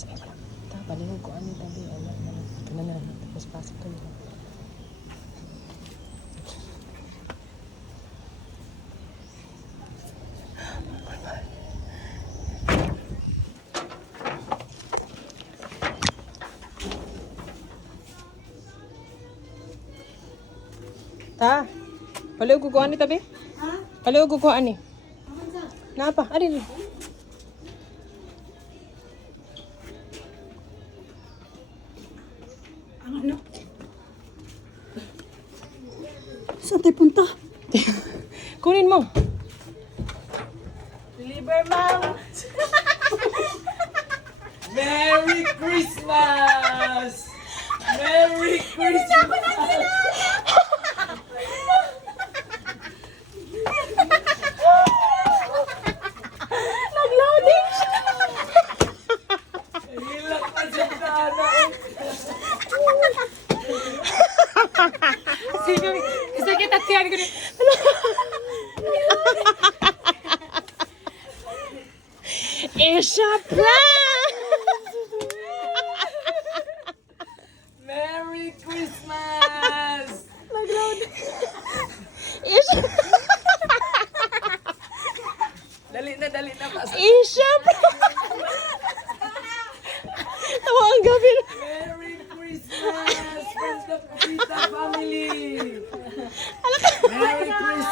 Sige ko lang. Balingog ko ano tabi. Ito na. Tapos pasok kayo. Ta, palihog ko ani tabi? Ha? Palihog ko ani. Napa? Ari. Ano? Saan tayo punta? Kunin mo. Deliver, ma'am! Merry Christmas! Merry Christmas! Nag-loading siya! Hilak na siya sana. Kasi kita tiyan ko rin. Isha plan! Merry Christmas! Nag-loading. Isha... Dali na. Pasok. Isha plan! Tawa ang gabi. Merry Christmas from the Pita family! Merry Christmas!